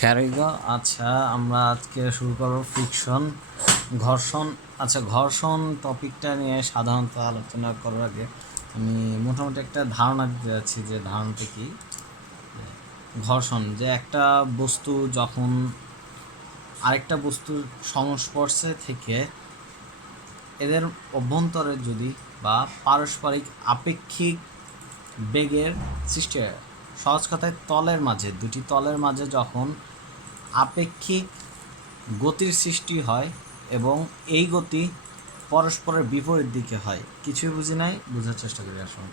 হ্যারিগো। আচ্ছা, আমরা আজকে শুরু করব ফ্রিকশন, ঘর্ষণ। আচ্ছা, ঘর্ষণ টপিকটা নিয়ে সাধারণত আলোচনা করার আগে আমি মোটামুটি একটা ধারণা দিতে যাচ্ছি যে ধারণাটা কি। ঘর্ষণ যে একটা বস্তু যখন আরেকটা বস্তুর সংস্পর্শে থেকে এদের অভ্যন্তরে যদি বা পারস্পরিক আপেক্ষিক বেগের সৃষ্টি হয়, সহজ কথায় তলের মাঝে দুটি তলের মাঝে যখন আপেক্ষিক গতির সৃষ্টি হয় এবং এই গতি পরস্পরের বিপরীত দিকে হয়। কিছুই বুঝি নাই, বোঝার চেষ্টা করি আসুন।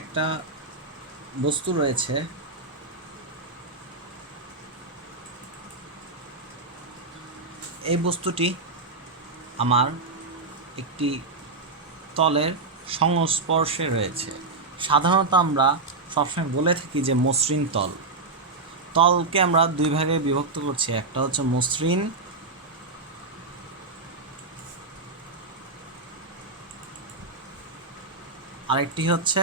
একটা বস্তু রয়েছে, এই বস্তুটি আমার একটি তলের সংস্পর্শে রয়েছে। সাধারণত আমরা সবসময় বলে থাকি যে মসৃণ তল। তলকে আমরা দুই ভাগে বিভক্ত করছি, একটা হচ্ছে মসৃণ, আরেকটি হচ্ছে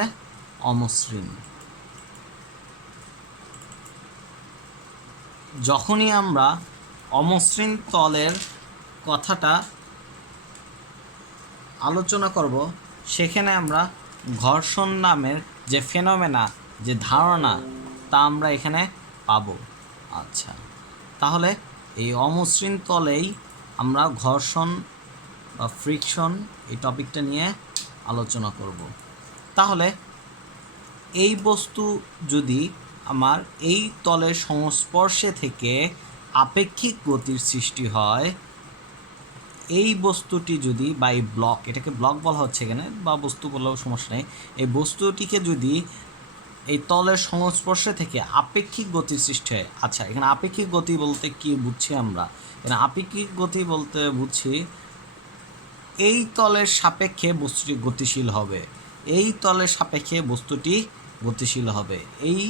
অমসৃণ। যখনই আমরা অমসৃণ তলের কথাটা আলোচনা করব, সেখানে আমরা ঘর্ষণ নামের যে ফেনোমেনা, যে ধারণা, তা আমরা এখানে পাব। আচ্ছা, তাহলে এই অমসৃণ তলেই আমরা ঘর্ষণ বা ফ্রিকশন এই টপিকটা নিয়ে আলোচনা করব। তাহলে এই বস্তু যদি আমার এই তলের সংস্পর্শে থেকে আপেক্ষিক গতির সৃষ্টি হয়, এই বস্তুটি যদি বা এই ব্লক, এটাকে ব্লক বলা হচ্ছে এখানে, বা বস্তু বললেও সমস্যা নেই, এই বস্তুটিকে যদি এই তলের সংস্পর্শে থেকে আপেক্ষিক গতির সৃষ্টি হয়। আচ্ছা, এখানে আপেক্ষিক গতি বলতে কি বুঝছি আমরা? এখানে আপেক্ষিক গতি বলতে বুঝছি এই তলের সাপেক্ষে বস্তুটি গতিশীল হবে, এই তলের সাপেক্ষে বস্তুটি গতিশীল হবে, এই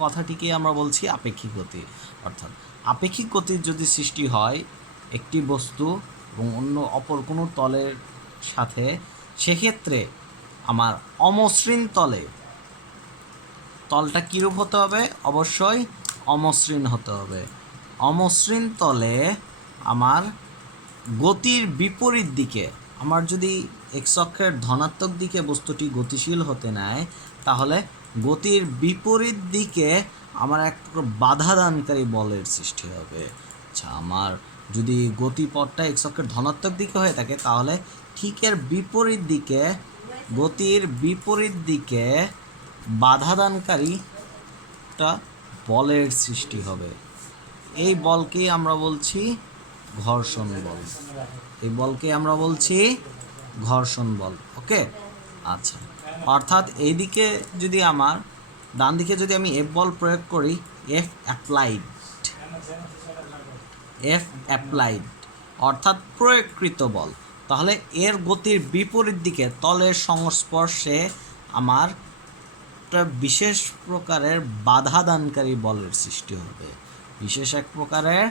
কথাটিকে আমরা বলছি আপেক্ষিক গতি। অর্থাৎ আপেক্ষিক গতির যদি সৃষ্টি হয় একটি বস্তু এবং অন্য অপর কোনো তলের সাথে, সেক্ষেত্রে আমার অমসৃণ তলটা কীরূপ হতে হবে? অবশ্যই অমসৃণ হতে হবে। অমসৃণ তলে আমার গতির বিপরীত দিকে, আমার যদি এক্স অক্ষের ধনাত্মক দিকে বস্তুটি গতিশীল হতে নেয়, তাহলে গতির বিপরীত দিকে আমার এক বাধাদানকারী বলের সৃষ্টি হবে। আচ্ছা, আমার যদি গতিপথটা এক্স অক্ষের ধনাত্মক দিকে হয়ে থাকে, তাহলে ঠিক এর বিপরীত দিকে, গতির বিপরীত দিকে বাধাদানকারী একটা বলের সৃষ্টি হবে। এই বলকেই আমরা বলছি ঘর্ষণ বল। এই বলকে আমরা বলছি ঘর্ষণ বল। ওকে, আচ্ছা। অর্থাৎ এইদিকে যদি আমার ডান দিকে যদি আমি এফ বল প্রয়োগ করি, এফ অ্যাপ্লাইড অর্থাৎ প্রয়োগকৃত বল, তাহলে এর গতির বিপরীত দিকে তলের সংস্পর্শে আমার একটা বিশেষ প্রকারের বাধাদানকারী বলের সৃষ্টি হবে। বিশেষ এক প্রকারের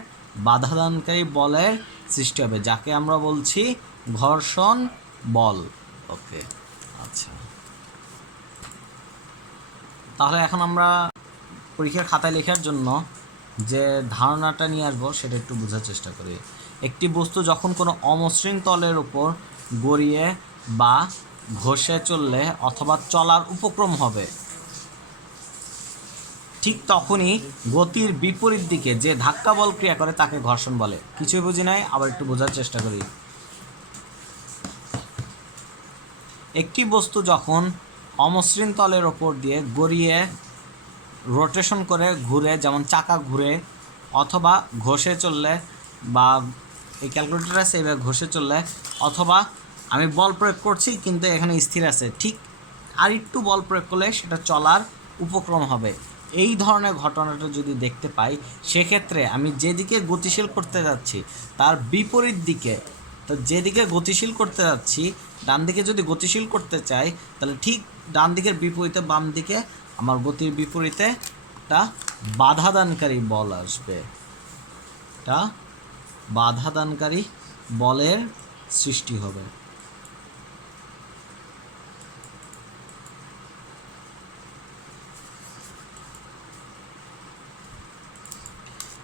বাধাদানকারী বলের সৃষ্টি হবে, যাকে আমরা বলছি ঘর্ষণ বল। ওকে, আচ্ছা। তাহলে এখন আমরা পরীক্ষার খাতায় লেখার জন্য যে ধারণাটা নিয়ে আসবো সেটা একটু বোঝার চেষ্টা করি। একটি বস্তু যখন কোনো অমসৃণ তলের উপর গড়িয়ে বা ঘষে চললে অথবা চলার উপক্রম হবে, ঠিক তখনই গতির বিপরীত দিকে যে ধাক্কা বল ক্রিয়া করে তাকে ঘর্ষণ বলে। কিছুই বুঝি নাই, আবার একটু বোঝার চেষ্টা করি। একটি বস্তু যখন অমসৃণ তলের ওপর দিয়ে গড়িয়ে রোটেশন করে ঘুরে, যেমন চাকা ঘুরে, অথবা ঘষে চললে, বা এই ক্যালকুলেটর আছে এবার ঘষে চললে, অথবা আমি বল প্রয়োগ করছি কিন্তু এখানে স্থির আছে, ঠিক আর একটু বল প্রয়োগ করলে সেটা চলার উপক্রম হবে। এই ধরনের ঘটনাটা যদি দেখতে পাই, সেক্ষেত্রে আমি যেদিকে গতিশীল করতে যাচ্ছি তার বিপরীত দিকে তো যেদিকে গতিশীল করতে যাচ্ছি, ডান দিকে যদি গতিশীল করতে চাই, তাহলে ঠিক ডান দিকের বিপরীতে বাম দিকে আমার গতির বিপরীতে একটা বাধাদানকারী বল আসবে, একটা বাধাদানকারী বলের সৃষ্টি হবে।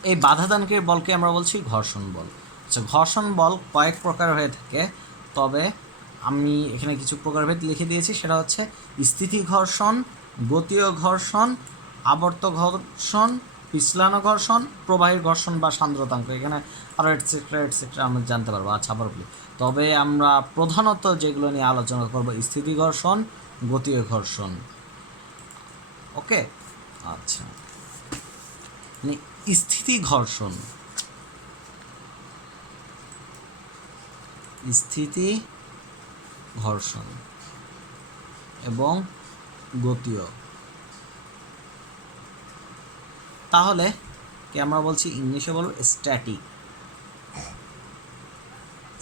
এই বাধাদানকারী বলকে আমরা বলছি ঘর্ষণ বল। আচ্ছা, ঘর্ষণ বল কয়েক প্রকার হয়ে থাকে, তবে আমি এখানে কিছু প্রকারভেদ লিখে দিয়েছি। সেটা হচ্ছে স্থিতি ঘর্ষণ, গতীয় ঘর্ষণ, আবর্ত ঘর্ষণ, পিছলানো ঘর্ষণ, প্রবাহী ঘর্ষণ বা সান্দ্রতাঙ্ক, এখানে আরও এটসেট্রা আমরা জানতে পারবো। আচ্ছা, আবার বলি, তবে আমরা প্রধানত যেগুলো নিয়ে আলোচনা করব স্থিতি ঘর্ষণ, গতীয় ঘর্ষণ। ওকে, আচ্ছা, মানে স্থিতি ঘর্ষণ, স্থিতি ঘর্ষণ এবং গতীয়, তাহলে কি আমরা বলছি, ইংলিশে বলবো স্ট্যাটিক,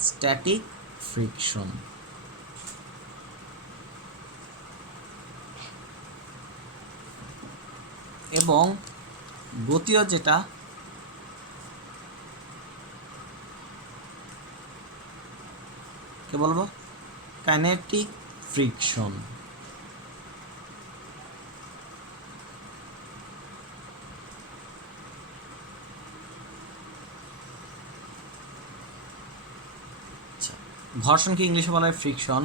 স্ট্যাটিক ফ্রিকশন। এবং গতীয় যেটা কে বলবো, কাইনেটিক ফ্রিকশন। আচ্ছা, ঘর্ষণকে ইংলিশে বলা হয় ফ্রিকশন।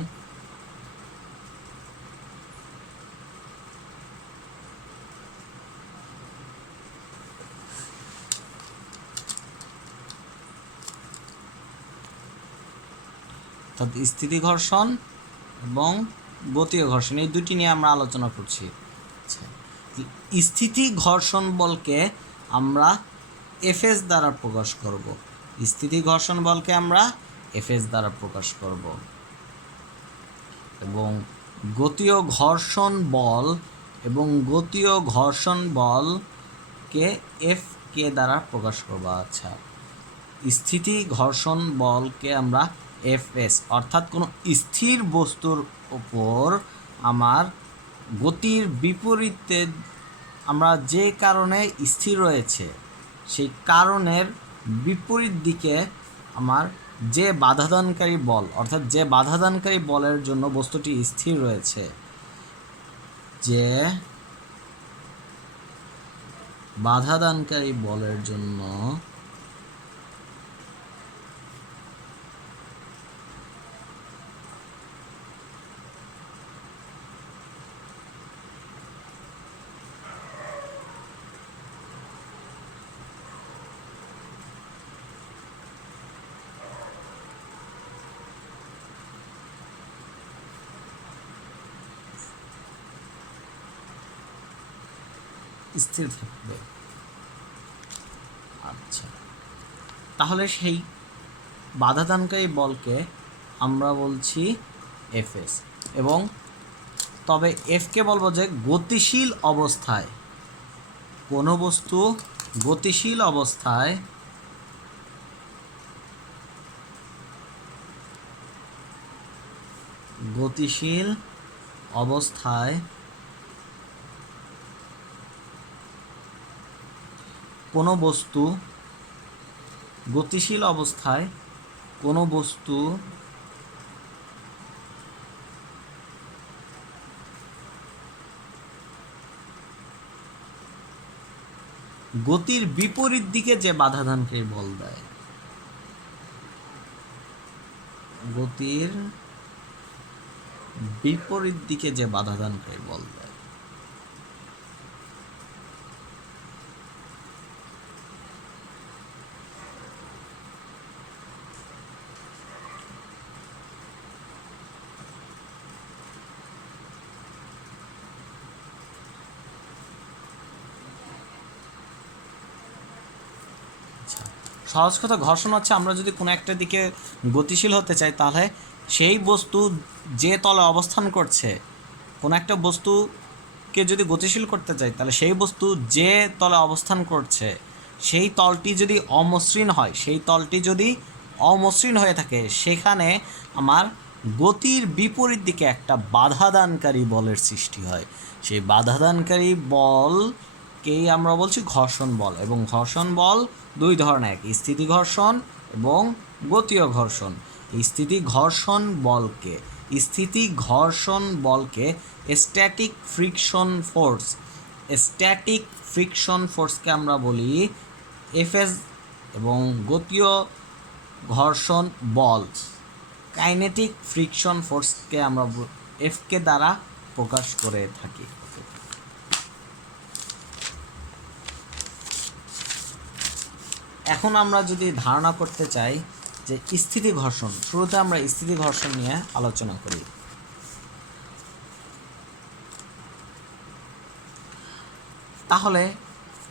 অর্থাৎ স্থিতি ঘর্ষণ এবং গতীয় ঘর্ষণ, এই দুটি নিয়ে আমরা আলোচনা করছি। আচ্ছা, স্থিতি ঘর্ষণ বলকে আমরা এফএস দ্বারা প্রকাশ করব। স্থিতি ঘর্ষণ বলকে আমরা এফএস দ্বারা প্রকাশ করব এবং গতীয় ঘর্ষণ বল এবং গতীয় ঘর্ষণ বলকে এফ কে দ্বারা প্রকাশ করব। আচ্ছা, স্থিতি ঘর্ষণ বলকে আমরা এফএস, অর্থাৎ কোনো স্থির বস্তুর ওপর আমার গতির বিপরীতে আমরা যে কারণে স্থির রয়েছে সেই কারণের বিপরীত দিকে আমার যে বাধাদানকারী বল, অর্থাৎ যে বাধাদানকারী বলের জন্য বস্তুটি স্থির রয়েছে, যে বাধাদানকারী বলের জন্য স্থির থাকবে। আচ্ছা, তাহলে সেই বাধাদানকারী বলকে আমরা বলছি এফএস। এবং তবে এফকে বলবো যে গতিশীল অবস্থায়, কোনো বস্তু গতিশীল অবস্থায় গতিশীল অবস্থায় কোনো বস্তু গতিশীল অবস্থায় কোনো বস্তু গতির বিপরীত দিকে যে বাধাদানকারী বল দেয়, গতির বিপরীত দিকে যে বাধাদানকারী বল দেয়, সহজ কথা, ঘর্ষণ হচ্ছে আমরা যদি কোনো একটা দিকে গতিশীল হতে চাই, তাহলে সেই বস্তু যে তলে অবস্থান করছে, কোনো একটা বস্তুকে যদি গতিশীল করতে চাই, তাহলে সেই বস্তু যে তলে অবস্থান করছে সেই তলটি যদি অমসৃণ হয়, সেই তলটি যদি অমসৃণ হয়ে থাকে সেখানে আমার গতির বিপরীত দিকে একটা বাধাদানকারী বলের সৃষ্টি হয়। সেই বাধাদানকারী বলকেই আমরা বলছি ঘর্ষণ বল। এবং ঘর্ষণ বল দুই ধরনের, স্থিতি ঘর্ষণ এবং গতীয় ঘর্ষণ। স্থিতি ঘর্ষণ বলকে স্ট্যাটিক ফ্রিকশন ফোর্সকে আমরা বলি এফএস। এবং গতীয় ঘর্ষণ বল কাইনেটিক ফ্রিকশন ফোর্সকে আমরা এফকে দ্বারা প্রকাশ করে থাকি। এখন আমরা যদি ধারণা করতে চাই যে স্থিতি ঘর্ষণ, শুরুতে আমরা স্থিতি ঘর্ষণ নিয়ে আলোচনা করি। তাহলে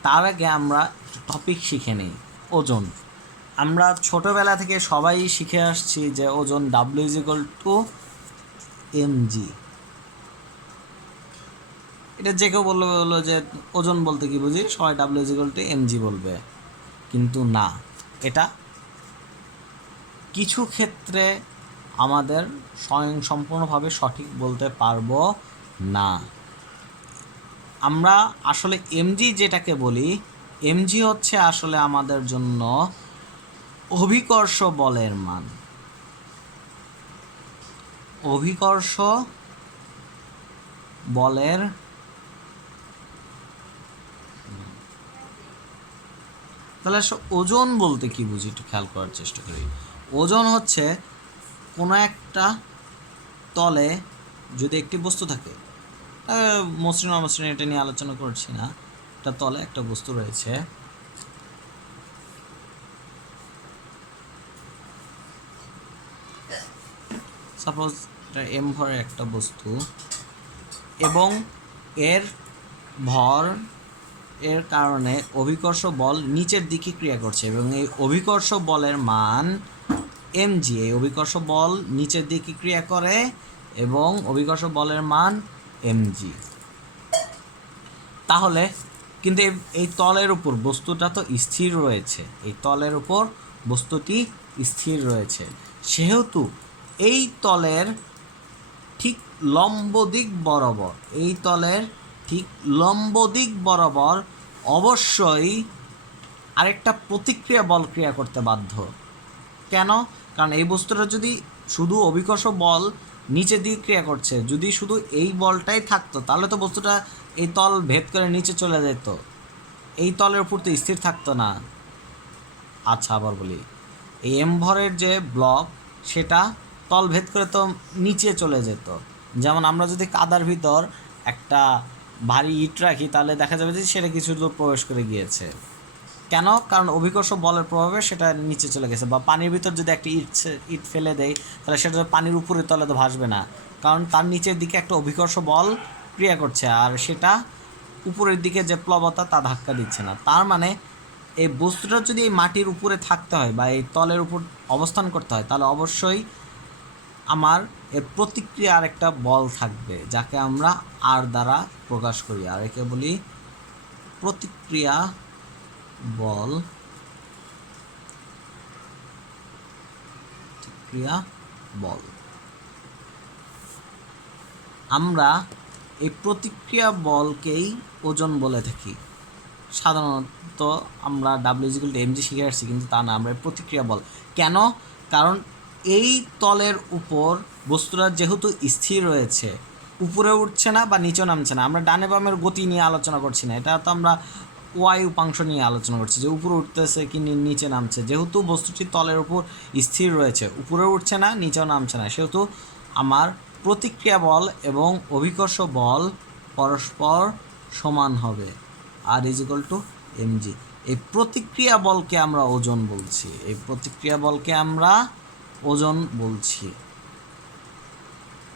তার আগে আমরা টপিক শিখে নিই, ওজন। আমরা ছোটোবেলা থেকে সবাই শিখে আসছি যে ওজন W=mg। এটা যে কেউ বললো যে ওজন বলতে কি বুঝি, সবাই W=mg বলবে, কিন্তু না, এটা কিছু ক্ষেত্রে আমাদের স্বয়ংসম্পূর্ণভাবে সঠিক বলতে পারবো না। আমরা আসলে এমজি যেটাকে বলি, এমজি হচ্ছে আসলে আমাদের জন্য অভিকর্ষ বলের মান। অভিকর্ষ বলের তাহলে ওজন বলতে কি বুঝি একটু খেয়াল করার চেষ্টা করি। ওজন হচ্ছে কোনো একটা তলে যদি একটি বস্তু থাকে, মসৃণ অমসৃণ এটা নিয়ে আলোচনা করছি না, একটা তলে একটা বস্তু রয়েছে, সাপোজ এটা এম ভরের একটা বস্তু, এবং এর ভর এর কারণে অভিকর্ষ বল নিচের দিকে ক্রিয়া করছে, এবং এই অভিকর্ষ বলের মান mg। এই অভিকর্ষ বল নিচের দিকে ক্রিয়া করে এবং অভিকর্ষ বলের মান mg। তাহলে কিন্তু এই তলের উপর বস্তুটা তো স্থির রয়েছে, এই তলের উপর বস্তুটি স্থির রয়েছে, সেহেতু এই তলের ঠিক লম্ব দিক বরাবর, এই তলের ঠিক লম্ব দিক বরাবর অবশ্যই আরেকটা প্রতিক্রিয়া বল ক্রিয়া করতে বাধ্য। কেন? কারণ এই বস্তুটা যদি শুধু অভিকর্ষ বল নিচের দিকে ক্রিয়া করছে, যদি শুধু এই বলটাই থাকতো তাহলে তো বস্তুটা এই তল ভেদ করে নিচে চলে যেত, এই তলের উপর তো স্থির থাকতো না। আচ্ছা, আবার বলি, এই এম ভরের যে ব্লক সেটা তল ভেদ করে তো নিচে চলে যেত। যেমন আমরা যদি কাদার ভিতর একটা ভারী ইট রাখি তাহলে দেখা যাবে যে সেটা কিছু দূর প্রবেশ করে গিয়েছে। কেন? কারণ অভিকর্ষ বলের প্রভাবে সেটা নিচে চলে গেছে। বা পানির ভিতর যদি একটা ইট ফেলে দেয় তাহলে সেটা পানির উপরে তলে তো ভাসবে না, কারণ তার নিচের দিকে একটা অভিকর্ষ বল ক্রিয়া করছে, আর সেটা উপরের দিকে যে প্লবতা তা ধাক্কা দিচ্ছে না। তার মানে এই বস্তুটা যদি এই মাটির উপরে থাকতে হয় বা এই তলের উপর অবস্থান করতে হয় তাহলে অবশ্যই আমার এর প্রতিক্রিয়া আরেকটা বল থাকবে, যাকে আমরা আর দ্বারা প্রকাশ করি, আর একে বলি প্রতিক্রিয়া বল। আমরা এই প্রতিক্রিয়া বলকেই ওজন বলে থাকি। সাধারণত আমরা W=mg শিখে আসছি, কিন্তু তা না, আমরা প্রতিক্রিয়া বল। কেন? কারণ এই তলের উপর বস্তুটা যেহেতু স্থির রয়েছে, উপরে উঠছে না বা নিচে নামছে না। আমরা ডানে বামের গতি নিয়ে আলোচনা করছি না, এটা তো আমরা ওয়াই উপাংশ নিয়ে আলোচনা করছি, যে উপরে উঠতেছে কি নিচে নামছে। যেহেতু বস্তুটি তলের উপর স্থির রয়েছে, উপরে উঠছে না নিচেও নামছে না, সেহেতু আমার প্রতিক্রিয়া বল এবং অভিকর্ষ বল পরস্পর সমান হবে, R=mg। এই প্রতিক্রিয়া বলকে আমরা ওজন বলছি, এই প্রতিক্রিয়া বলকে আমরা ওজন বলছি,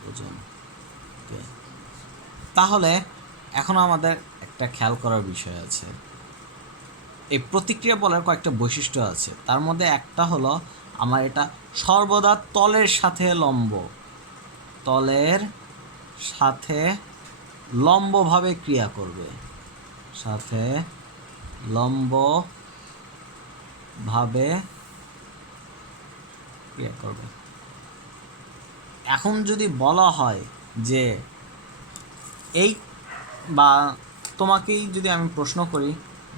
ওজন। তাহলে এখন আমাদের একটা খেয়াল করার বিষয় আছে, এই প্রতিক্রিয়া বলের কয়েকটা বৈশিষ্ট্য আছে। তার মধ্যে একটা হলো আমার এটা সর্বদা তলের সাথে লম্বভাবে ক্রিয়া করবে, লম্বভাবে ক্রিয়া করবে। এখন যদি বলা হয় যে এই বা তোমাকেই যদি আমি প্রশ্ন করি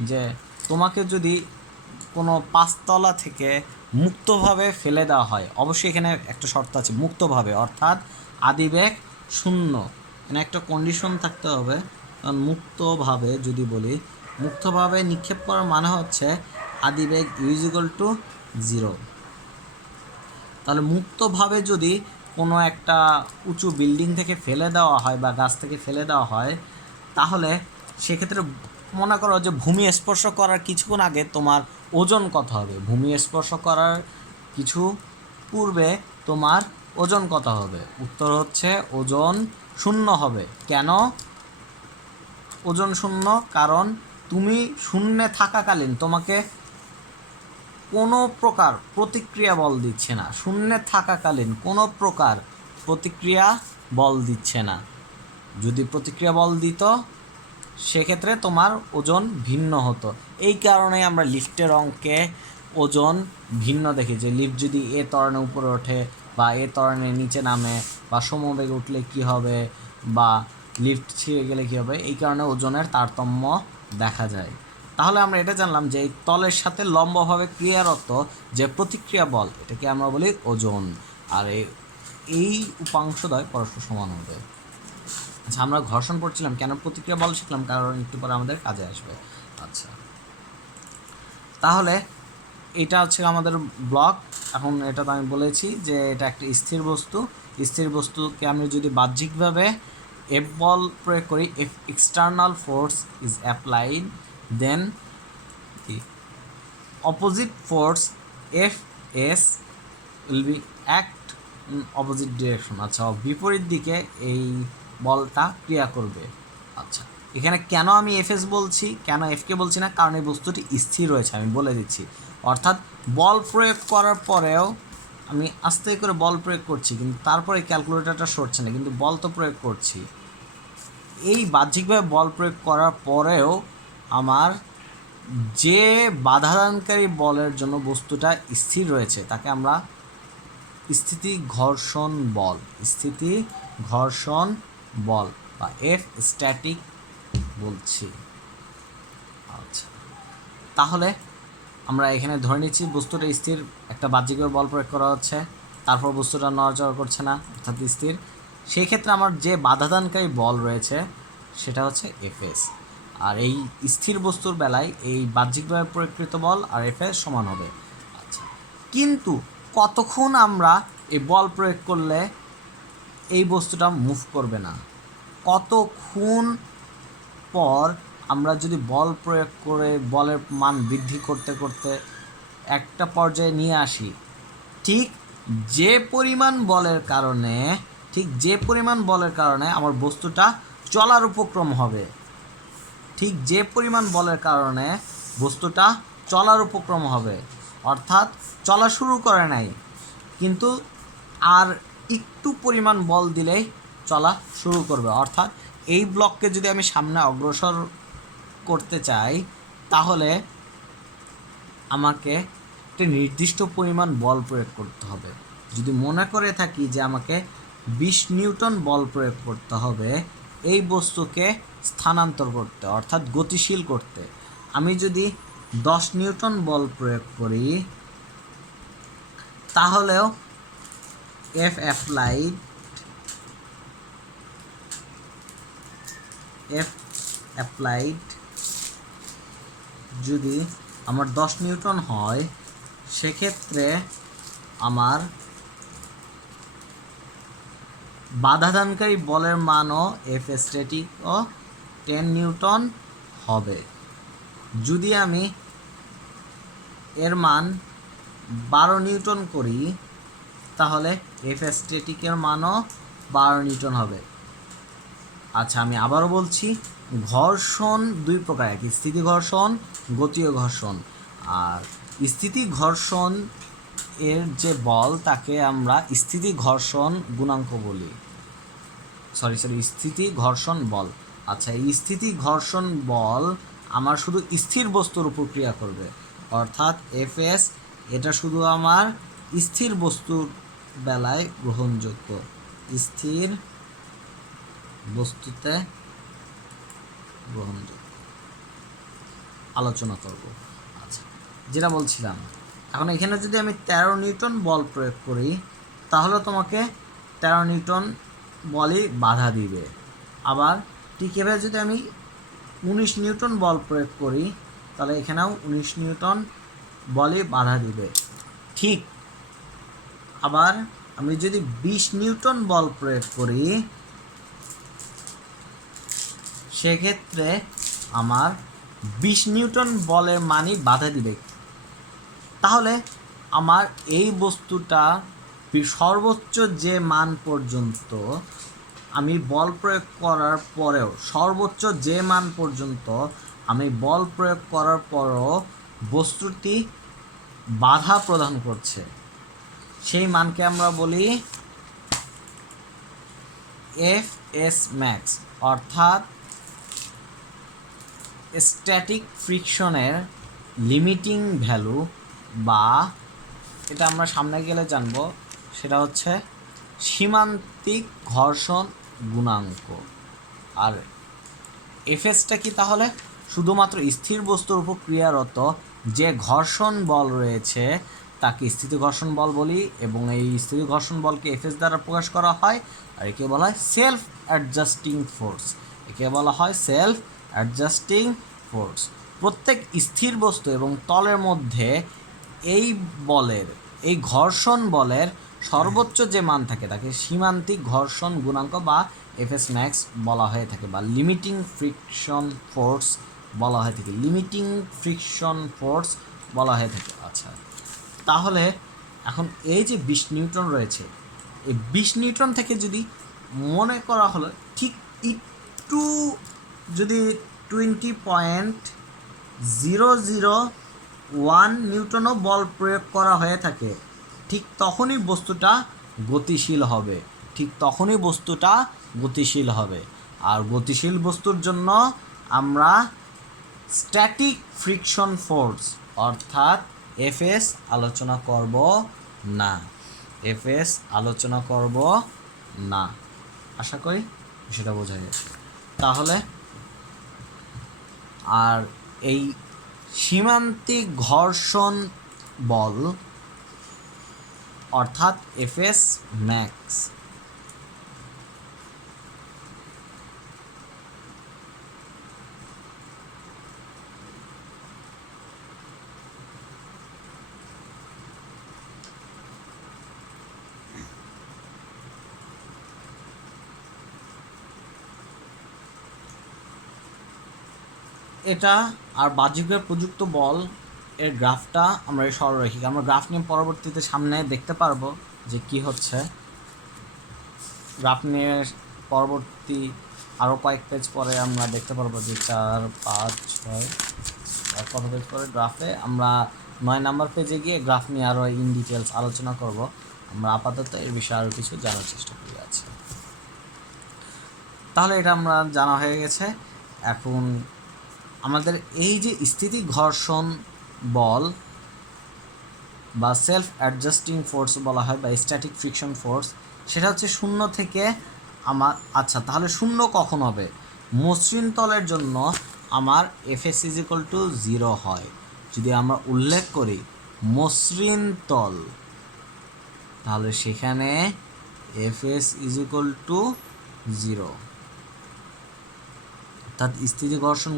যে তোমাকে যদি কোনো 5 তলা থেকে মুক্তভাবে ফেলে দেওয়া হয়, অবশ্যই এখানে একটা শর্ত আছে, মুক্তভাবে, অর্থাৎ আদিবেগ শূন্য, এখানে একটা কন্ডিশন থাকতে হবে। কারণ মুক্তভাবে যদি বলি, মুক্তভাবে নিক্ষেপ করার মানে হচ্ছে আদিবেগ টু 0। তাহলে মুক্তভাবে যদি কোনো একটা উঁচু বিল্ডিং থেকে ফেলে দেওয়া হয় বা গাছ থেকে ফেলে দেওয়া হয়, তাহলে সেক্ষেত্রে মনে করো যে ভূমি স্পর্শ করার কিছুক্ষণ আগে তোমার ওজন কত হবে, ভূমি স্পর্শ করার কিছু পূর্বে তোমার ওজন কত হবে? উত্তর হচ্ছে ওজন 0 হবে। কেন ওজন 0? কারণ তুমি শূন্যে থাকাকালীন তোমাকে কোনো প্রকার প্রতিক্রিয়া বল দিচ্ছে না, শূন্যে থাকাকালীন কোনো প্রকার প্রতিক্রিয়া বল দিচ্ছে না। যদি প্রতিক্রিয়া বল দিত সেক্ষেত্রে তোমার ওজন ভিন্ন হতো। এই কারণেই আমরা লিফটের অঙ্কে ওজন ভিন্ন দেখি, যে লিফট যদি এ ত্বরণে উপরে ওঠে বা এ ত্বরণে নিচে নামে বা সমবেগে উঠলে কি হবে বা লিফট ছিঁড়ে গেলে কী হবে, এই কারণে ওজনের তারতম্য দেখা যায়। তাহলে আমরা এটা জানলাম যে এই তলের সাথে লম্বভাবে ক্রিয়ারত যে প্রতিক্রিয়া বল, এটাকে আমরা বলি ওজন। আর এই উপাংশদ্বয় পরস্পর সমান হবে। আচ্ছা, আমরা ঘর্ষণ পড়ছিলাম, কেন প্রতিক্রিয়া বল শিখলাম, কারণ একটু পরে আমাদের কাজে আসবে। আচ্ছা, তাহলে এটা হচ্ছে আমাদের ব্লক। এখন এটা তো আমি বলেছি যে এটা একটা স্থির বস্তু। স্থির বস্তুকে আমি যদি বাহ্যিকভাবে এফ বল প্রয়োগ করি, F external force is applied, then opposite force Fs will be act in opposite direction। আচ্ছা, বিপরীত দিকে এই বলটা ক্রিয়া করবে। আচ্ছা, এখানে কেন আমি Fs বলছি, কেন Fকে বলছি না? কারণ এই বস্তুটি স্থির রয়েছে, আমি বলে দিচ্ছি। অর্থাৎ বল প্রয়োগ করার পরেও আমি আস্তে করে বল প্রয়োগ করছি, কিন্তু তারপরে ক্যালকুলেটরটা সরছে না, কিন্তু বল তো প্রয়োগ করছি। এই বাহ্যিকভাবে বল প্রয়োগ করার পরেও আমার যে বাধাদানকারী বলের জন্য বস্তুটা স্থির রয়েছে তাকে আমরা স্থিতি ঘর্ষণ বল, স্থিতি ঘর্ষণ বল বা এফ স্ট্যাটিক বলছি। আচ্ছা, তাহলে আমরা এখানে ধরে নিচ্ছি বস্তুটা স্থির, একটা বাহ্যিকভাবে বল প্রয়োগ করা হচ্ছে, তারপর বস্তুটা নড়াচড়া করছে না, অর্থাৎ স্থির। সেই ক্ষেত্রে আমার যে বাধাদানকারী বল রয়েছে সেটা হচ্ছে এফএস। আর এই স্থির বস্তুর বেলায় এই বাহ্যিকভাবে প্রয়োগকৃত বল আর এফএস সমান হবে। আচ্ছা, কিন্তু কতক্ষণ আমরা এই বল প্রয়োগ করলে এই বস্তুটা মুভ করবে না? কতক্ষণ পর আমরা যদি বল প্রয়োগ করে বলের মান বৃদ্ধি করতে করতে একটা পর্যায়ে নিয়ে আসি, ঠিক যে পরিমাণ বলের কারণে আমার বস্তুটা চলার উপক্রম হবে, ঠিক যে পরিমাণ বলের কারণে বস্তুটা চলার উপক্রম হবে, অর্থাৎ চলা শুরু করে নাই, কিন্তু আর একটু পরিমাণ বল দিলেই চলা শুরু করবে। অর্থাৎ এই ব্লককে যদি আমি সামনে অগ্রসর করতে চাই, তাহলে আমাকে একটা নির্দিষ্ট পরিমাণ বল প্রয়োগ করতে হবে। যদি মনে করে থাকি যে আমাকে 20 নিউটন বল প্রয়োগ করতে হবে এই বস্তুকে স্থানান্তর করতে, অর্থাৎ গতিশীল করতে, আমি যদি 10 নিউটন বল প্রয়োগ করি, তাহলেও এফ অ্যাপ্লাইড যদি আমার 10 নিউটন হয়, সেক্ষেত্রে আমার বাধাদানকারী বলের মানও এফ স্ট্যাটিক ও 10 নিউটন হবে। যদি আমি এর মান 12 নিউটন করি, তাহলে এফ স্ট্যাটিকের মানও 12 নিউটন হবে। আচ্ছা, আমি আবারও বলছি, ঘর্ষণ দুই প্রকার, একই স্থিতি ঘর্ষণ, গতীয় ঘর্ষণ। আর স্থিতি ঘর্ষণ এর যে বল তাকে আমরা স্থিতি ঘর্ষণ গুণাঙ্ক বলি, স্থিতি ঘর্ষণ বল। আচ্ছা, এই স্থিতি ঘর্ষণ বল আমার শুধু স্থির বস্তুর উপর ক্রিয়া করবে, অর্থাৎ এফএস এটা শুধু আমার স্থির বস্তুর বেলায় গ্রহণযোগ্য, স্থির বস্তুতে গ্রহণযোগ্য আলোচনা করব। আচ্ছা, যেটা বলছিলাম, এখন এখানে যদি আমি 13 নিউটন বল প্রয়োগ করি তাহলে তোমাকে 13 নিউটন বলই বাধা দিবে। আবার ঠিক এভাবে যদি আমি 19 নিউটন বল প্রয়োগ করি তাহলে এখানেও 19 নিউটন বলই বাধা দিবে। ঠিক আবার আমি যদি 20 নিউটন বল প্রয়োগ করি সেক্ষেত্রে আমার 20 নিউটন বলের মানই বাধা দিবে। তাহলে আমার এই বস্তুটা সর্বোচ্চ যে মান পর্যন্ত আমি বল প্রয়োগ করার পরেও, সর্বোচ্চ যে মান পর্যন্ত আমি বল প্রয়োগ করার পরও বস্তুটি বাধা প্রদান করছে সেই মানকে আমরা বলি এফএস ম্যাক্স, অর্থাৎ স্ট্যাটিক ফ্রিকশনের লিমিটিং ভ্যালু, বা এটা আমরা সামনে গেলে জানব, সেটা হচ্ছে সীমান্তিক ঘর্ষণ গুণাঙ্ক। আর এফএসটা কি তাহলে? শুধুমাত্র স্থির বস্তুর উপর ক্রিয়ারত যে ঘর্ষণ বল রয়েছে তাকে স্থিতি ঘর্ষণ বল বলি, এবং এই স্থিতি ঘর্ষণ বলকে এফএস দ্বারা প্রকাশ করা হয়। আর একে বলা হয় সেলফ অ্যাডজাস্টিং ফোর্স, একে বলা হয় সেলফ অ্যাডজাস্টিং ফোর্স। প্রত্যেক স্থির বস্তু এবং তলের মধ্যে এই বলের, এই ঘর্ষণ বলের সর্বোচ্চ যে মান থাকে তাকে সীমান্তিক ঘর্ষণ গুণাঙ্ক বা এফএস ম্যাক্স বলা হয়ে থাকে, বা লিমিটিং ফ্রিকশন ফোর্স বলা হয়ে থাকে, লিমিটিং ফ্রিকশন ফোর্স বলা হয়ে থাকে। আচ্ছা, তাহলে এখন এই যে 20 নিউটন রয়েছে, এই 20 নিউটন থেকে যদি মনে করা হলো ঠিক একটু যদি 20.001 নিউটনও বল প্রয়োগ করা হয়ে থাকে, ঠিক তখনই বস্তুটা গতিশীল হবে, ঠিক তখনই বস্তুটা গতিশীল হবে। আর গতিশীল বস্তুর জন্য আমরা স্ট্যাটিক ফ্রিকশন ফোর্স অর্থাৎ এফএস আলোচনা করব না, এফএস আলোচনা করব না। আশা করি সেটা বোঝা গেছে। তাহলে আর এই সীমান্তিক ঘর্ষণ বল অর্থাৎ এফএস ম্যাক্স, এটা আর বাহ্যিকভাবে প্রযুক্ত বল এর গ্রাফটা আমরা এই সরলরেখিকা, আমরা গ্রাফ নিয়ে পরবর্তীতে সামনে দেখতে পারবো যে কি হচ্ছে। গ্রাফ নিয়ে পরবর্তী আরও কয়েক পেজ পরে আমরা দেখতে পারবো যে 4, 5, 6 আর কত পেজ পরে গ্রাফে আমরা 9 নাম্বার পেজে গিয়ে গ্রাফ নিয়ে আরও ইন ডিটেলস আলোচনা করব। আমরা আপাতত এর বিষয়ে আরও কিছু জানার চেষ্টা করি। আছে, তাহলে এটা আমরা জানা হয়ে গেছে। এখন আমাদের এই যে স্থিতি ঘর্ষণ বল বা সেলফ অ্যাডজাস্টিং ফোর্স বলা হয় বা স্ট্যাটিক ফ্রিকশন ফোর্স, সেটা হচ্ছে 0 থেকে আমার, আচ্ছা তাহলে 0 কখন হবে? মসৃণ তলের জন্য আমার এফএস ইজ ইকুয়াল টু 0 হয়। যদি আমরা উল্লেখ করি মসৃণ তল, তাহলে সেখানে এফএস ইজ ইকুয়াল টু 0, অর্থাৎ স্থিতি ঘর্ষণ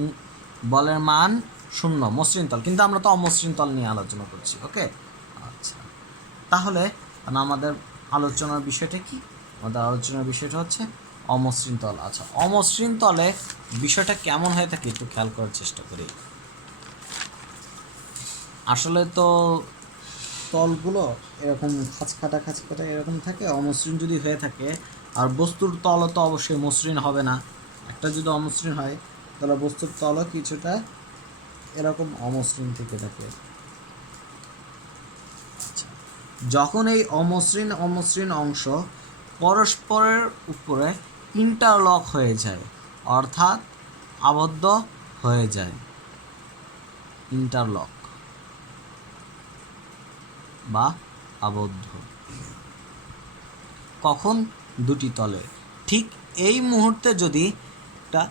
বলের মান 0 মসৃণ তল, কিন্তু আমরা তো অমসৃণ তল নিয়ে আলোচনা করছি। ওকে, আচ্ছা, তাহলে আমাদের আলোচনার বিষয়টা কি? আমাদের আলোচনার বিষয়টা হচ্ছে অমসৃণ তল। আচ্ছা, অমসৃণ তলে বিষয়টা কেমন হয়ে থাকে একটু খেয়াল করার চেষ্টা করি। আসলে তো তলগুলো এরকম খাঁচকাটা এরকম থাকে। অমসৃণ যদি হয়ে থাকে, আর বস্তুর তলও তো অবশ্যই মসৃণ হবে না। একটা যদি অমসৃণ হয় তাহলে বস্তুর তলও কিছুটা এরকম অমসৃণ থেকে থাকে। আচ্ছা, যখন এই অমসৃণ অংশ পরস্পরের উপরে ইন্টারলক হয়ে যায়, অর্থাৎ আবদ্ধ হয়ে যায়, ইন্টারলক বা আবদ্ধ। কখন? দুটি তলে। ঠিক এই মুহূর্তে যদি একটা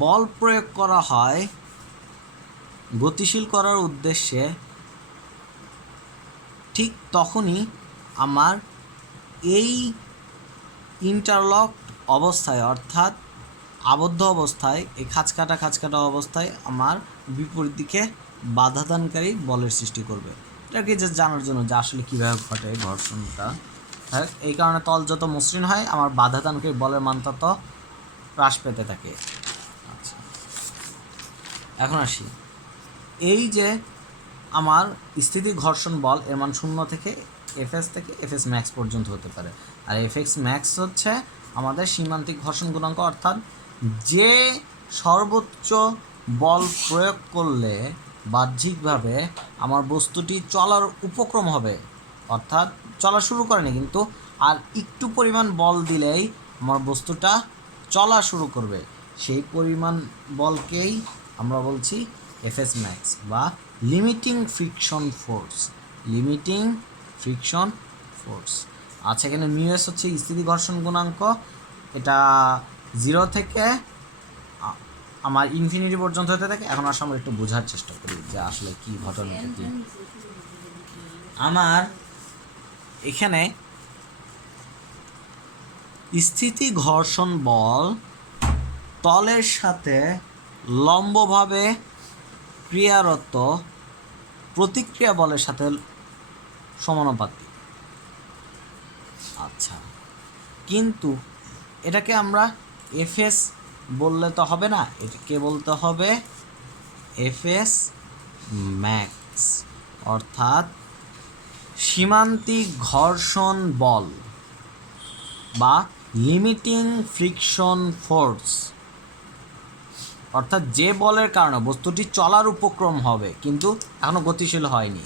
বল প্রয়োগ করা হয় গতিশীল করার উদ্দেশ্যে, ঠিক তখনই আমার এই ইন্টারলক অবস্থায় অর্থাৎ আবদ্ধ অবস্থায়, এই খাঁচকাটা অবস্থায় আমার বিপরীত দিকে বাধাদানকারী বলের সৃষ্টি করবে। এটাকে যে জানার জন্য যে আসলে কীভাবে ঘটে ঘর্ষণটা, এই কারণে তল যত মসৃণ হয় আমার বাধাদানকারী বলের মান তত হ্রাস পেতে থাকে। আচ্ছা, এখন আসি, এই যে আমার স্থিতি ঘর্ষণ বল এর মান 0 থেকে এফএস থেকে এফএস ম্যাক্স পর্যন্ত হতে পারে। আর এফএক্স ম্যাক্স হচ্ছে আমাদের সীমান্তিক ঘর্ষণ গুণাঙ্ক, অর্থাৎ যে সর্বোচ্চ বল প্রয়োগ করলে বাহ্যিকভাবে আমার বস্তুটি চলার উপক্রম হবে, অর্থাৎ চলা শুরু করেনি কিন্তু আর একটু পরিমাণ বল দিলেই আমার বস্তুটা চলা শুরু করবে, সেই পরিমাণ বলকেই আমরা বলছি এফএস ম্যাক্স বা limiting friction force. Limiting friction force. আচ্ছা, এখানে মিউএস হচ্ছে স্থিতি ঘর্ষণ গুণাঙ্ক, এটা 0 থেকে আমার ইনফিনিটি পর্যন্ত হতে থাকে। এখন আসলে আমরা একটু বোঝার চেষ্টা করি যে আসলে কি ঘটনাটা কি। আমার এখানে স্থিতি ঘর্ষণ বল তলের সাথে লম্বভাবে ক্রিয়ারত প্রতিক্রিয়া বলের সাথে সমানুপাতিক। আচ্ছা, কিন্তু এটাকে আমরা এফএস বললে তো হবে না, এটাকে বলতে হবে এফএস ম্যাক্স, অর্থাৎ সীমান্তিক ঘর্ষণ বল বা লিমিটিং ফ্রিকশন ফোর্স, অর্থাৎ যে বলের কারণে বস্তুটি চলার উপক্রম হবে কিন্তু এখনও গতিশীল হয়নি।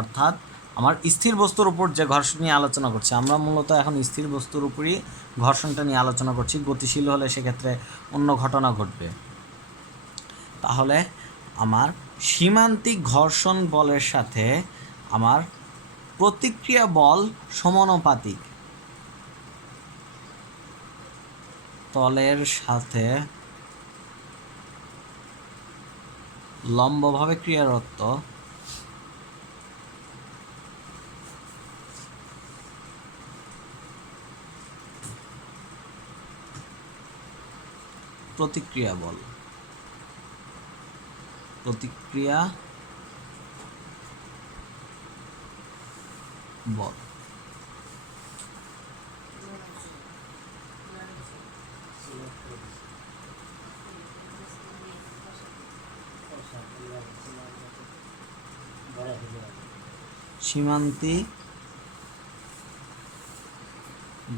অর্থাৎ আমার স্থির বস্তুর উপর যে ঘর্ষণ নিয়ে আলোচনা করছি, আমরা মূলত এখন স্থির বস্তুর উপরই ঘর্ষণটা নিয়ে আলোচনা করছি। গতিশীল হলে সেক্ষেত্রে অন্য ঘটনা ঘটবে। তাহলে আমার সীমান্তিক ঘর্ষণ বলের সাথে আমার প্রতিক্রিয়া বল সমানুপাতিক। তলের সাথে লম্বভাবে ক্রিয়ারত প্রতিক্রিয়া বল, প্রতিক্রিয়া বল। সীমান্তিক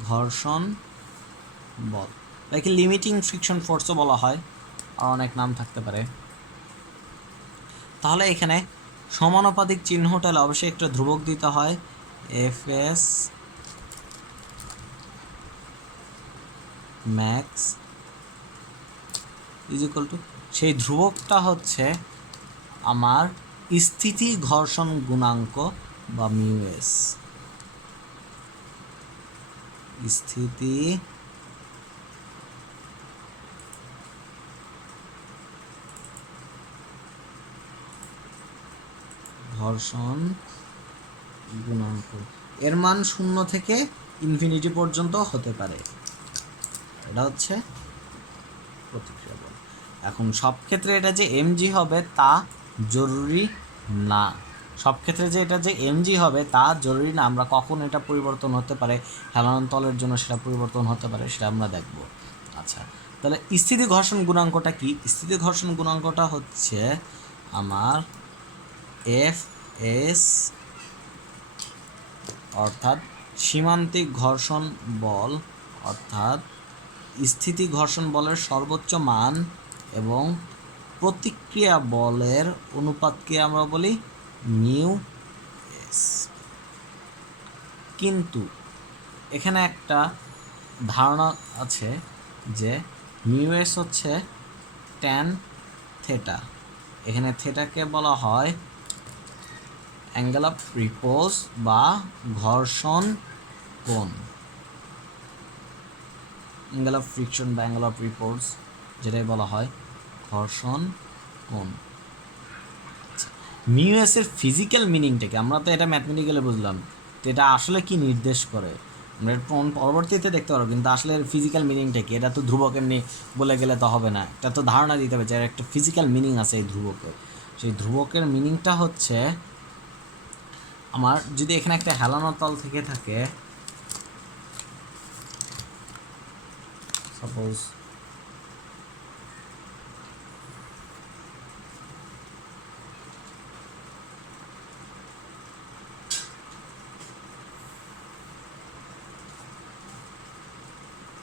ঘর্ষণ বল, একে লিমিটিং ফ্রিকশন ফোর্সও বলা হয়, আর অনেক নাম থাকতে পারে। তাহলে এখানে সমানুপাতিক চিহ্নটা হলে অবশ্যই একটা ধ্রুবক দিতে হয়, FS max is equal two, সেই ধ্রুবকটা হচ্ছে আমার স্থিতি ঘর্ষণ গুণাঙ্ক বা মিউএস। স্থিতি ঘর্ষণ গুণাঙ্ক, এর মান 0 থেকে ইনফিনিটি পর্যন্ত হতে পারে। এটা হচ্ছে প্রতিক্রিয়া বল। এখন সব ক্ষেত্রে এটা যে এমজি হবে তা জরুরি না, সব ক্ষেত্রে যে এটা যে এমজি হবে তা জরুরি না। আমরা কখন এটা পরিবর্তন হতে পারে, হেলানো তলের জন্য সেটা পরিবর্তন হতে পারে, সেটা আমরা দেখব। আচ্ছা, তাহলে স্থিতি ঘর্ষণ গুণাঙ্কটা কি? স্থিতি ঘর্ষণ গুণাঙ্কটা হচ্ছে আমার এফ এস, অর্থাৎ সীমান্তিক ঘর্ষণ বল, অর্থাৎ স্থিতি ঘর্ষণ বলের সর্বোচ্চ মান এবং প্রতিক্রিয়া বলের অনুপাতকে আমরা বলি মিউ এস। কিন্তু এখানে একটা ধারণা আছে যে মিউ এস হচ্ছে ট্যান থেটা, এখানে থেটাকে বলা হয় অ্যাঙ্গেল অফ রিপোজ বা ঘর্ষণ কোণ, অ্যাঙ্গেল অফ ফ্রিকশন বা অ্যাঙ্গেল অফ রিপোজ যেটাই বলা হয় ঘর্ষণ কোণ। মিউ এস এর ফিজিক্যাল মিনিংটাকে আমরা তো এটা ম্যাথমেটিক্যালি বুঝলাম, তো এটা আসলে কি নির্দেশ করে আমরা পরবর্তীতে দেখতে পারবো, কিন্তু আসলে এর ফিজিক্যাল মিনিংটা কি, এটা তো ধ্রুবক এমনি বলে গেলে তো হবে না, এটা তো ধারণা দিতে হবে যে একটা ফিজিক্যাল মিনিং আছে এই ধ্রুবকের। সেই ধ্রুবকের মিনিংটা হচ্ছে আমার যদি এখানে একটা হেলানো তল থেকে থাকে, সাপোজ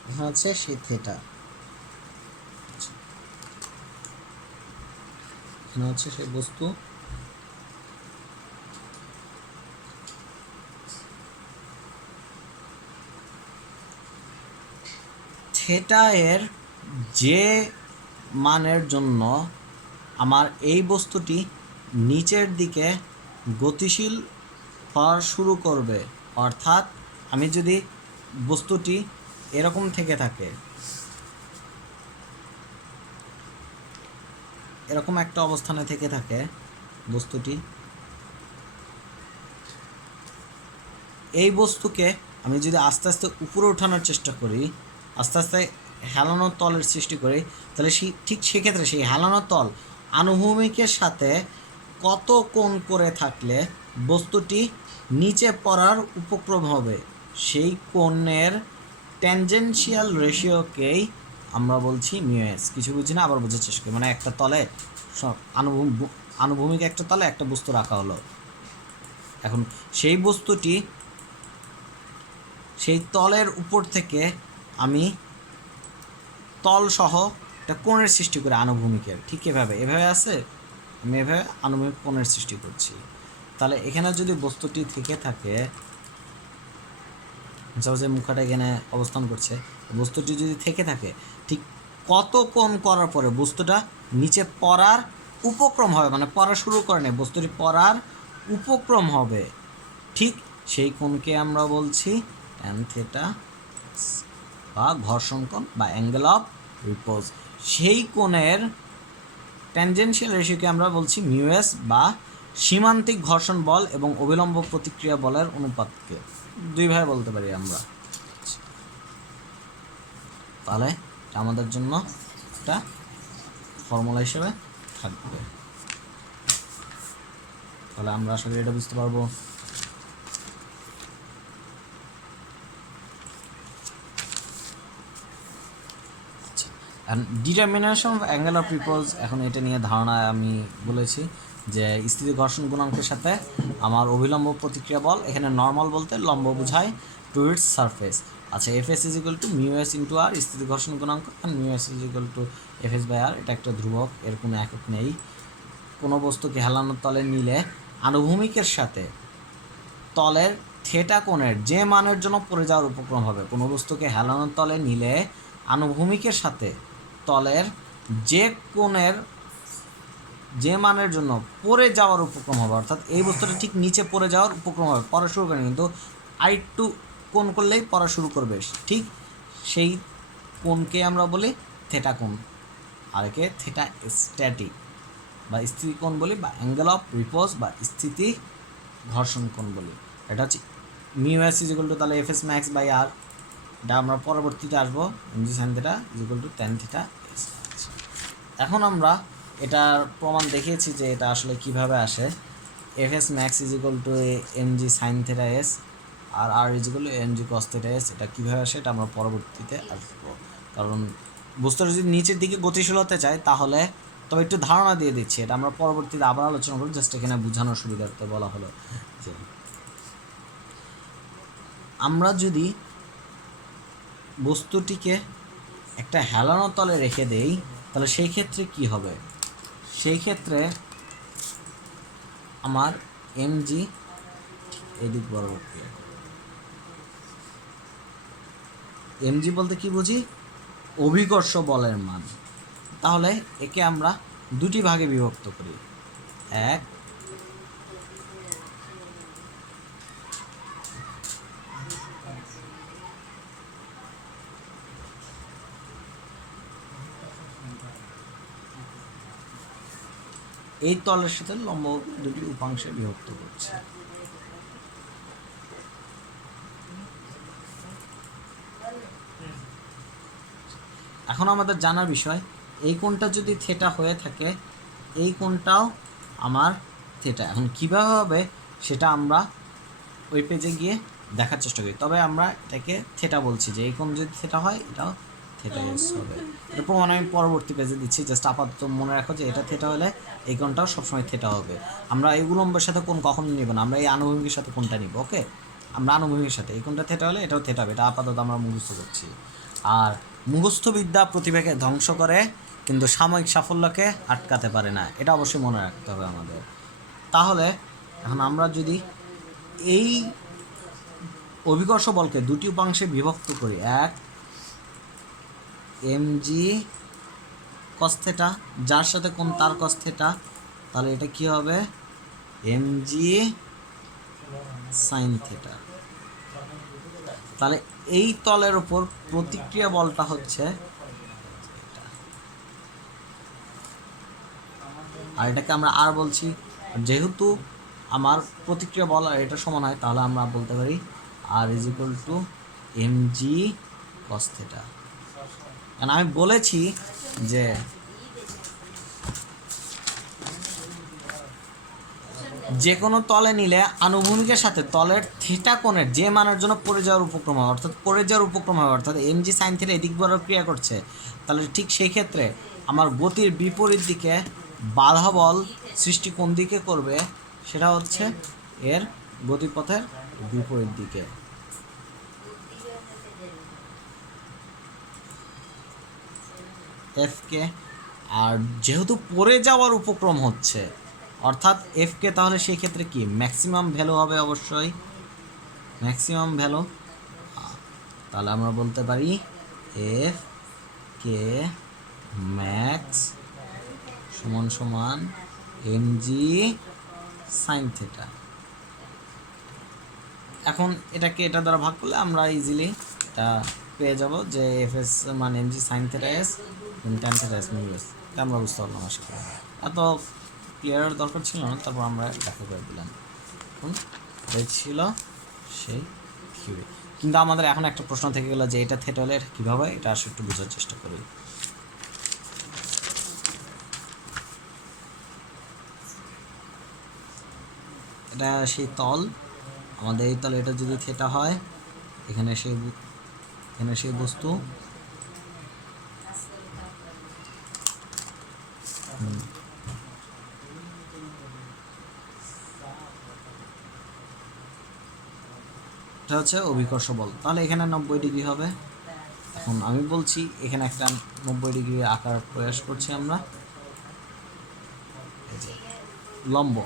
এখানে হচ্ছে সেই থিটা, এখানে হচ্ছে সেই বস্তু, থিটা এর যে মানের জন্য আমার এই বস্তুটি নিচের দিকে গতিশীল হওয়া শুরু করবে, অর্থাৎ আমি যদি বস্তুটি এরকম থেকে থাকে, এরকম একটা অবস্থানে থেকে থাকে বস্তুটি, এই বস্তুকে আমি যদি আস্তে আস্তে উপরে ওঠানোর চেষ্টা করি, আস্তে আস্তে হেলানোর তলের সৃষ্টি করি, তাহলে ঠিক সেক্ষেত্রে সেই হেলানোর তল আনুভূমিকের সাথে কত কোণ করে থাকলে বস্তুটি নিচে পড়ার উপক্রম হবে, সেই কোণের ট্যানজেনশিয়াল রেশিওকেই আমরা বলছি মিউ এস। কিছু বুঝি না, আবার বোঝার চেষ্টা করি। মানে একটা তলে সব আনুভূমিক একটা তলে একটা বস্তু রাখা হলো, এখন সেই বস্তুটি সেই তলের উপর থেকে আমি তল সহ একটা কোণের সৃষ্টি করি আনুভূমিকের, ঠিক এভাবে আছে, আমি এভাবে আনুভূমিক কোণের সৃষ্টি করছি। তাহলে এখানে যদি বস্তুটি থেকে থাকে, যে মুখাটা এখানে অবস্থান করছে, বস্তুটি যদি থেকে থাকে, ঠিক কত কোণ করার পরে বস্তুটা নিচে পড়ার উপক্রম হবে, মানে পড়া শুরু করে নেই, বস্তুটি পড়ার উপক্রম হবে, ঠিক সেই কোণকে আমরা বলছি ট্যান থিটা বা ঘর্ষণ কোণ বা অ্যাঙ্গেল অফ রিপোজ। সেই কোণের ট্যানজেনশিয়াল রেশিওকে আমরা বলছি মিউ এস বা সীমান্তিক ঘর্ষণ বল এবং অবিলম্ব প্রতিক্রিয়া বলের অনুপাতকে, দুইভাবে বলতে পারি আমরা। তাহলে আমাদের জন্য একটা ফর্মুলা হিসেবে থাকবে, তাহলে আমরা আসলে এটা বুঝতে পারবো। ডিটারমিনেশন অফ অ্যাঙ্গেল অফ রিপোজ, এখন এটা নিয়ে ধারণা আমি বলেছি যে স্থিতি ঘর্ষণ গুণাঙ্কের সাথে আমার অভিলম্ব প্রতিক্রিয়া বল, এখানে নর্মাল বলতে লম্ব বোঝায় টু ইটস সারফেস। আচ্ছা, F S is equal to mu S into R, স্থিতি ঘর্ষণ গুণাঙ্ক, আর mu S is equal to F S by R, এটা একটা ধ্রুবক, এর কোনো একক নেই। কোনো বস্তুকে হেলানোর তলে নিলে আনুভূমিকের সাথে তলের থিটা কোণের যে মানের জন্য পড়ে যাওয়ার উপক্রম হবে, কোনো বস্তুকে হেলানোর তলে নিলে আনুভূমিকের সাথে তলের যে কোণের যে মানের জন্য পড়ে যাওয়ার উপক্রম হবে, অর্থাৎ এই বস্তুটা ঠিক নিচে পড়ে যাওয়ার উপক্রম হবে, পড়া শুরু করে, কিন্তু আরেকটু কোণ করলেই পড়া শুরু করবে, ঠিক সেই কোণকে আমরা বলি থিটা কোণ, আর একে থিটা স্ট্যাটিক বা স্থিতি কোণ বলি, বা অ্যাঙ্গেল অফ রিপোজ বা স্থিতি ঘর্ষণ কোণ বলি। এটা হচ্ছে mu S is equal two তাহলে F S max by R, এটা আমরা পরবর্তীতে আসবো, MG sine theta is equal two tan theta S. এখন আমরা এটার প্রমাণ দেখিয়েছি যে এটা আসলে কিভাবে আসে, F S max is equal to MG sine theta S আর R is equal to MG cos theta S, এটা কীভাবে আসে এটা আমরা পরবর্তীতে আসবো, কারণ বস্তুটা যদি নিচের দিকে গতিশীল হতে চায় তাহলে, তবে একটু ধারণা দিয়ে দিচ্ছি, এটা আমরা পরবর্তীতে আবার আলোচনা করব, জাস্ট এখানে বোঝানোর সুবিধার্থে বলা হলো যে আমরা যদি বস্তুটিকে একটা হেলানো তলে রেখে দেই তাহলে সেই ক্ষেত্রে কি হবে, সেই ক্ষেত্রে আমার এমজি এদিক বরাবর, এমজি বলতে কি বুঝি, অভিকর্ষ বলের মান। তাহলে একে আমরা দুটি ভাগে বিভক্ত করি, এক এই তলের সাথে লম্ব দুটি উপাংশে বিভক্ত করছে। এখন আমাদের জানার বিষয়, এই কোণটা যদি থিটা হয়ে থাকে, এই কোণটাও আমার থিটা। এখন কীভাবে হবে সেটা আমরা ওই পেজে গিয়ে দেখার চেষ্টা করি। তবে আমরা এটাকে থিটা বলছি, যে এই কোণ যদি থিটা হয় এটাও থিটা এস হবে। এটা প্রমাণ আমি পরবর্তী পেজে দিচ্ছি, জাস্ট আপাতত মনে রাখো যে এটা থিটা হলে এই কোণটাও সবসময় থিটা হবে। আমরা এই উলম্বের সাথে কোণ কখনো নিব না, আমরা এই আনুভূমিকের সাথে কোণটা নিব। ওকে, আমরা আনুভূমিকের সাথে এই কোণটা থিটা হলে এটাও থিটা হবে। এটা আপাতত আমরা মুখস্থ করছি। আর মুখস্থবিদ্যা প্রতিভাকে ধ্বংস করে কিন্তু সাময়িক সাফল্যকে আটকাতে পারে না, এটা অবশ্যই মনে রাখতে হবে আমাদের। তাহলে এখন আমরা যদি এই অভিকর্ষ বলকে দুটি উপাংশে বিভক্ত করি, এক mg cos থিটা, যার সাথে কোণ তার cos থিটা, তাহলে এটা কি হবে mg sin থিটা। তাহলে এই তলের উপর প্রতিক্রিয়া বলটা হচ্ছে এটা, আর এটাকে আমরা আর বলছি। যেহেতু আমার প্রতিক্রিয়া বল আর এটা সমান হয়, তাহলে আমরা বলতে পারি R is equal to mg cos theta. কারণ আমি বলেছি যে যে কোনো তলে নিলে আনুভূমিকের সাথে তলের থিটা কোণের যে মানের জন্য পড়ে যাওয়ার উপক্রম হয়, অর্থাৎ পড়ে যাওয়ার উপক্রম হয়, অর্থাৎ mg sin থিটা এদিক বরাবর ক্রিয়া করছে, তাহলে ঠিক সেই ক্ষেত্রে আমার গতির বিপরীত দিকে বাধা বল সৃষ্টি কোন দিকে করবে, সেটা হচ্ছে এর গতিপথের বিপরীত দিকে। এফকে, আর যেহেতু পড়ে যাওয়ার উপক্রম হচ্ছে অর্থাৎ এফকে, তাহলে সেই ক্ষেত্রে কি ম্যাক্সিমাম ভ্যালু হবে, অবশ্যই ম্যাক্সিমাম ভ্যালু। তাহলে আমরা বলতে পারি এফ কে ম্যাক্স সমান সমান mg sin থিটা। এখন এটাকে এটা দ্বারা ভাগ করলে আমরা ইজিলি এটা পেয়ে যাব যে এফ এস মান mg sin theta S tan theta S mu S. এটা আমরা বুঝতে পারলাম আশা করি। এত ক্লিয়ার দরকার ছিল না, তারপর আমরা ব্যাখ্যা করে দিলাম। এখন এই ছিল সেই কিউবে। কিন্তু আমাদের এখন একটা প্রশ্ন থেকে গেল যে এটা থিটা হলে এটা কীভাবে, এটা আসলে একটু বোঝার চেষ্টা করি। এটা সেই তল, আমাদের এই তল, এটা যদি থিটা হয়, এখানে সেই বস্তু, এটা হচ্ছে অভিকর্ষ বল। তাহলে এখানে 90 ডিগ্রি হবে। এখন আমি বলছি এখানে একটা 90 ডিগ্রির আকার প্রয়াস করছি আমরা, লম্ব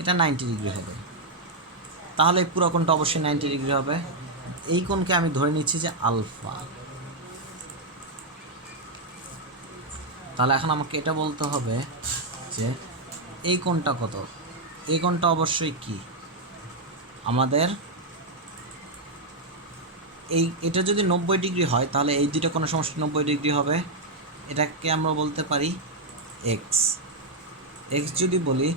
এটা 90 ডিগ্রি হবে। তাহলে এই পুরো কোণটা অবশ্যই 90 ডিগ্রি হবে। এই কোণকে আমি ধরে নিচ্ছি যে আলফা। তাহলে এখন আমাকে এটা বলতে হবে যে এই কোণটা কত। এই কোণটা অবশ্যই কি আমাদের এটা যদি 90 ডিগ্রি হয়, তাহলে এই দুটো কোনো সমস্যা 90 ডিগ্রি হবে। এটাকে আমরা বলতে পারি এক্স। এক্স যদি বলি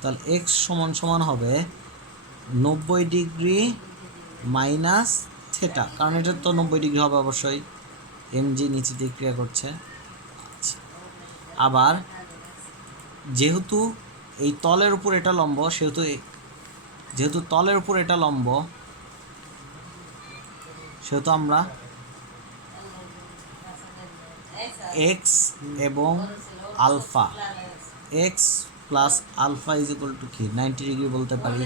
তাহলে এক্স সমান সমান হবে 90 ডিগ্রি মাইনাস থিটা, কারণ এটা তো 90 ডিগ্রি হবে অবশ্যই, mg নিচে দিয়ে ক্রিয়া করছে। আচ্ছা, আবার যেহেতু এই তলের উপর এটা লম্ব, যেহেতু তলের উপর এটা লম্ব, সেহেতু আমরা এক্স এবং alpha, X plus alpha is equal to কি 90 ডিগ্রি বলতে পারি।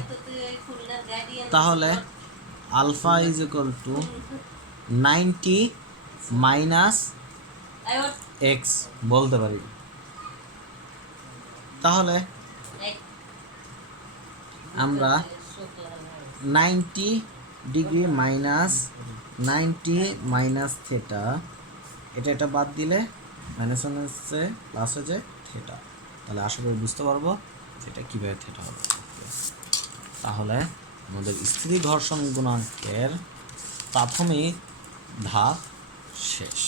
তাহলে alpha is equal to 90 minus X বলতে পারি। তাহলে আমরা 90 ডিগ্রি মাইনাস 90 মাইনাস থিটা, এটা বাদ দিলে মাইনাস হচ্ছে প্লাস হচ্ছে থিটা। তাহলে আশা করি বুঝতে পারবো এটা কীভাবে থিটা হবে। তাহলে আমাদের স্থিতি ঘর্ষণ গুণাঙ্কের প্রাথমিক ধাপ শেষ।